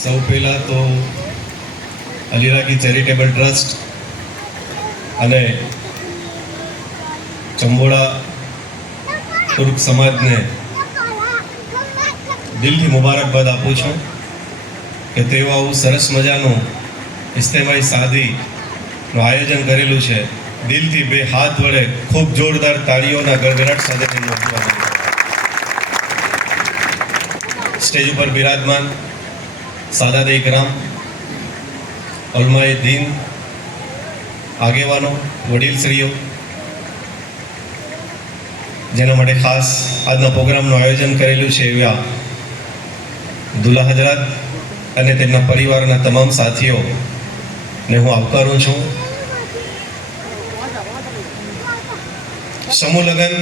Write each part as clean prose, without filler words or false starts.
સૌ પહેલાં તો અલીરાગી ચેરિટેબલ ટ્રસ્ટ અને ચંબોડા તુર્ક સમાજને દિલથી મુબારકબાદ આપું છું કે તેઓ આવું સરસ મજાનું ઇજ્તિમાઈ શાદીનું આયોજન કરેલું છે. દિલથી બે હાથ વડે ખૂબ જોરદાર તાળીઓના ગડગડાટ સાથે તેનું અભિવાદન. સ્ટેજ ઉપર બિરાજમાન સાદાત ઇકરામ, ઉલમાએ દીન, આગેવાનો, વડીલશ્રીઓ, જેના માટે ખાસ આજના પ્રોગ્રામનું આયોજન કરેલું છે એવા દુલ્હા હજરાત અને તેમના પરિવારના તમામ સાથીઓને હું આવકારું છું. સમૂહ લગ્ન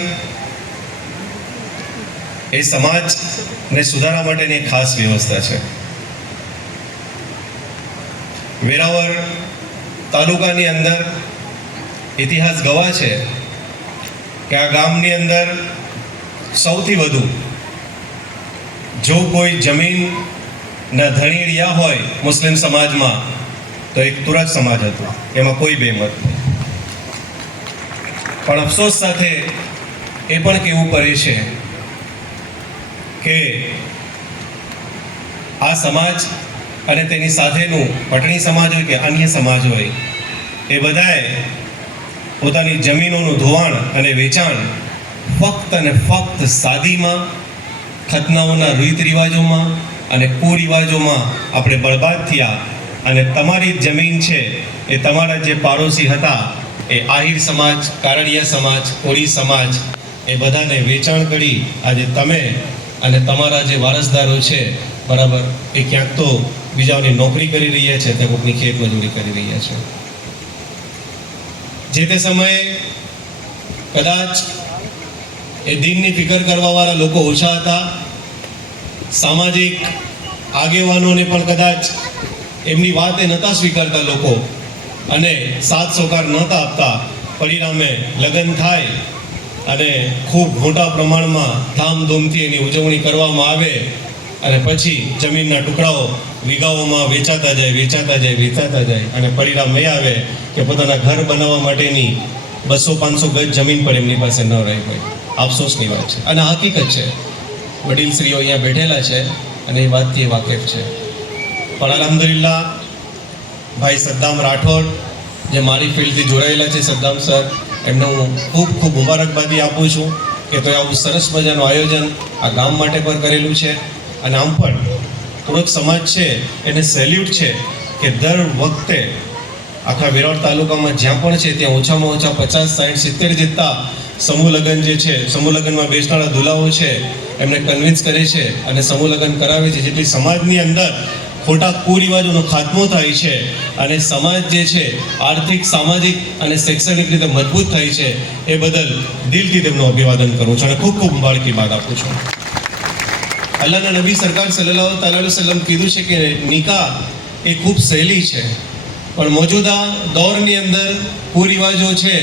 એ સમાજને સુધારવા માટેની એક ખાસ વ્યવસ્થા છે. વેરાવળ તાલુકાની અંદર ઇતિહાસ ગવાહ છે કે આ ગામની અંદર સૌથી વધુ જો કોઈ જમીનના ધણી રહ્યા હોય મુસ્લિમ સમાજમાં તો એક તુરક સમાજ હતો, એમાં કોઈ બેમત નહીં. પણ અફસોસ સાથે એ પણ કહેવું પડે છે કે આ સમાજ અને તેની સાથેનું પટણી સમાજ હોય કે અન્ય સમાજ હોય, એ બધાએ પોતાની જમીનોનું ધોવાણ અને વેચાણ ફક્ત અને ફક્ત સાદીમાં, ખતનાઓના રીત રિવાજોમાં અને કુરિવાજોમાં આપણે બરબાદ થયા. અને તમારી જમીન છે એ તમારા જે પાડોશી હતા એ આહિર સમાજ, કારડિયા સમાજ, કોળી સમાજ, એ બધાને વેચાણ કરી આજે તમે અને તમારા જે વારસદારો છે બરાબર એ ક્યાંક તો બીજાઓની નોકરી કરી રહ્યા છે, તે કોઈકની ખેત મજૂરી કરી રહ્યા છે. જે તે સમયે કદાચ એ દીનની ફિકર કરવાવાળા લોકો ઓછા હતા. સામાજિક આગેવાનોને પણ કદાચ એમની વાત એ નહોતા સ્વીકારતા લોકો અને સાથ સહકાર નહોતા આપતા. પરિણામે લગ્ન થાય અને ખૂબ મોટા પ્રમાણમાં ધામધૂમથી એની ઉજવણી કરવામાં આવે અને પછી જમીનના ટુકડાઓ વીઘાઓમાં વેચાતા જાય અને પરિણામ એ આવે કે પોતાના ઘર બનાવવા માટેની 200-500 ગજ જમીન પણ એમની પાસે ન રહી હોય. અફસોસની વાત છે અને હકીકત છે. વડીલશ્રીઓ અહીંયા બેઠેલા છે અને એ વાતથી એ વાકેફ છે. પણ અલ્હમ્દુલિલ્લાહ ભાઈ સદ્દામ રાઠોડ જે મારી ફિલ્ડથી જોડાયેલા છે, સદ્દામ સર, એમને હું ખૂબ ખૂબ મુબારકબાદી આપું છું કે તો આવું સરસ મજાનું આયોજન આ ગામ માટે પણ કરેલું છે. અને આમ પણ તુરક સમાજ છે એને સેલ્યુટ છે કે દર વખતે આખા વેરાવળ તાલુકામાં જ્યાં પણ છે ત્યાં ઓછામાં ઓછા 50, 60, 70 જેટલા સમૂહ લગ્ન જે છે, સમૂહ લગ્નમાં બેસનારા દુલ્હાઓ છે એમને કન્વિન્સ કરે છે અને સમૂહ લગ્ન કરાવે છે, જેથી સમાજની અંદર ખોટા કુરિવાજોનો ખાત્મો થાય છે અને સમાજ જે છે આર્થિક, સામાજિક અને શૈક્ષણિક રીતે મજબૂત થાય છે. એ બદલ દિલથી તેમનું અભિવાદન કરું છું અને ખૂબ ખૂબ મુબારકબાદ આપું છું. અલ્લાહના નબી સરકાર સલ્લલ્લાહુ અલૈહિ વસલ્લમ કીધું છે કે નિકાહ એ ખૂબ સહેલી છે, પણ મોજૂદા દૌરની અંદર કુરિવાજો છે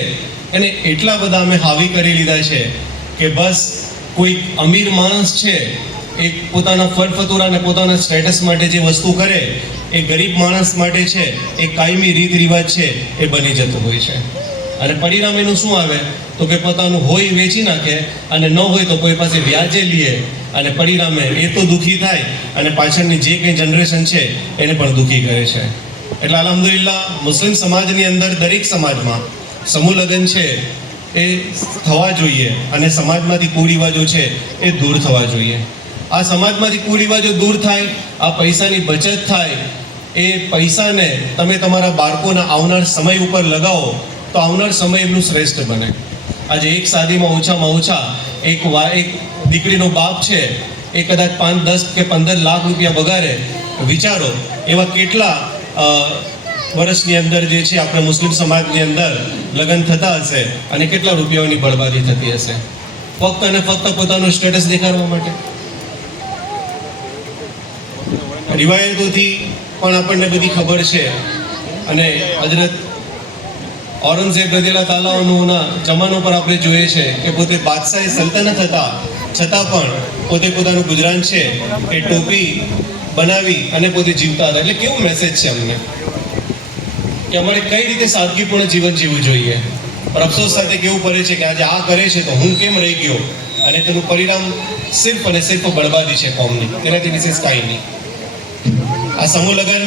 એને એટલા બધા અમે હાવી કરી લીધા છે કે બસ કોઈ અમીર માણસ છે એ પોતાના ફરફતુરા અને પોતાના સ્ટેટસ માટે જે વસ્તુ કરે એ ગરીબ માણસ માટે છે એ કાયમી રીત રિવાજ છે એ બની જતું હોય છે. અને પરિણામ એનું શું આવે તો કે પોતાનું હોય વેચી નાખે અને ન હોય તો કોઈ પાસે વ્યાજે લે અને પરિણામે એ તો દુઃખી થાય અને પાછળની જે કંઈ જનરેશન છે એને પણ દુઃખી કરે છે. એટલે અલ્હમ્દુલિલ્લાહ મુસ્લિમ સમાજની અંદર દરેક સમાજમાં સમૂહ લગ્ન છે એ થવા જોઈએ અને સમાજમાંથી કુરિવાજો છે એ દૂર થવા જોઈએ. આ સમાજમાંથી કુરિવાજો દૂર થાય, આ પૈસાની બચત થાય, એ પૈસાને તમે તમારા બાળકોના આવનાર સમય ઉપર લગાવો તો આવનાર સમય એમનું શ્રેષ્ઠ બને. આજે એક શાદીમાં ઓછામાં ઓછા એક દીકરીનો બાપ છે એ કદાચ 5, 10 કે 15 લાખ રૂપિયા બગાડે. વિચારો એવા કેટલા વર્ષની અંદર જે છે આપણા મુસ્લિમ સમાજની અંદર લગ્ન થતા હશે અને કેટલા રૂપિયાઓની બરબાદી થતી હશે ફક્ત અને ફક્ત પોતાનું સ્ટેટસ દેખાડવા માટે. રિવાયતોથી પણ આપણને બધી ખબર છે અને હજરત ઔરંગઝેબ રઝિયલ્લાહુ તાલા અન્હુના જમાનો પર આપણે જોઈએ છે કે પોતે બાદશાહી સલ્તનત હતા છતાં પણ પોતે પોતાનું ગુજરાન છે એ ટોપી બનાવી અને પોતે જીવતા હતા. એટલે કેવું મેસેજ છે અમને કે અમારે કઈ રીતે સાદગીપૂર્ણ જીવન જીવવું જોઈએ. પણ અફસોસ સાથે કેવું પડે છે કે આજે આ કરે છે તો હું કેમ રહી ગયો, અને તેનું પરિણામ સિર્ફ અને સિર્ફ બરબાદી છે કોમની, તેનાથી વિશેષ કાંઈ નહીં. આ સમૂહ લગ્ન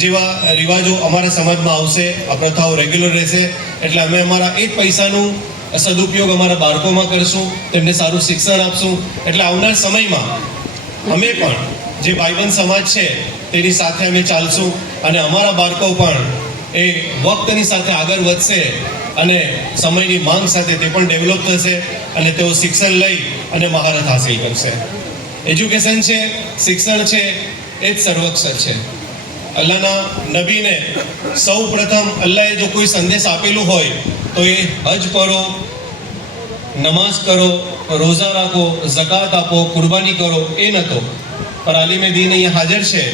જેવા રિવાજો અમારા સમાજમાં આવશે, આ પ્રથાઓ રેગ્યુલર રહેશે, એટલે અમે અમારા એ જ પૈસાનું સદુપયોગ અમારા બાળકોમાં કરશું, તેમને સારું શિક્ષણ આપશું. એટલે આવનાર સમયમાં અમે પણ જે ભાઈબંધ સમાજ છે તેની સાથે અમે ચાલશું, અને અમારા બાળકો પણ એ વક્તની સાથે આગળ વધશે અને સમયની માંગ સાથે તે પણ ડેવલપ થશે અને તેઓ શિક્ષણ લઈ અને મહારત હાંસિલ કરશે. એજ્યુકેશન છે, શિક્ષણ છે, એ જ સર્વક્ષર છે. અલ્લાહના નબીને સૌ પ્રથમ અલ્લાહે જો કોઈ સંદેશ આપેલું હોય તો એ હજ કરો, નમાઝ કરો, રોઝા રાખો, ઝકાત આપો, કુરબાની કરો, એ નહોતો. પર આલિમે દીન અહીંયા હાજર છે.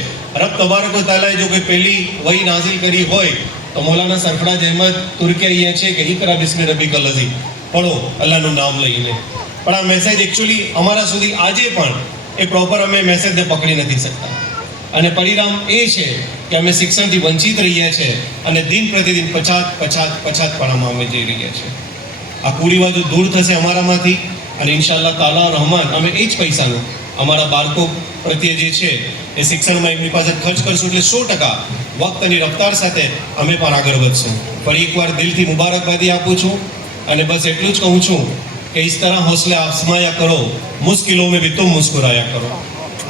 રબ તબારક વ તઆલાએ જો કોઈ પહેલી વહી નાઝિલ કરી હોય તો મૌલાના સરફરાજ અહેમદ તુર્કી અહીંયા છે કે ઇકરા બિસ્મિ રબ્બિકલ લઝી પઢો અલ્લાહનું નામ લઈને. પણ આ મેસેજ એકચ્યુઅલી અમારા સુધી આજે પણ એ પ્રોપર અમે મેસેજને પકડી નથી શકતા, અને પરિણામ એ છે કે અમે શિક્ષણથી વંચિત રહીએ છીએ અને દિન પ્રતિદિન પછાતપણામાં અમે જઈ રહ્યા છીએ. આ કુરિવાજો દૂર થશે અમારામાંથી, અને ઇન્શાઅલ્લાહ તાલા રહમાન અમે એ જ પૈસાનું અમારા બાળકો પ્રત્યે જે છે એ શિક્ષણમાં એમની પાસે ખર્ચ કરશું, એટલે 100% વક્તની રફતાર સાથે અમે પણ આગળ વધશું. ફરી એકવાર દિલથી મુબારકબાદી આપું છું, અને બસ એટલું જ કહું છું કે ઇસ તરહ હૌસલે આઝમાયા કરો, મુશ્किलों में भी तुम मुस्कुराया करो.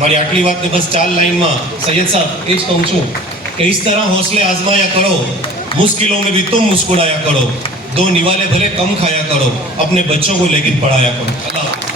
મારી આટલી વાતને બસ 4 લાઈનમાં સૈયદ સાહેબ એ જ કહું છું કે ઇસ તરહ હૌસલે આઝમાયા કરો, मुश्किलों में भी तुम मुस्कुराया करो, दो निवाले भले कम खाया करो, अपने बच्चों को लेकिन पढ़ाया करो. अल्लाह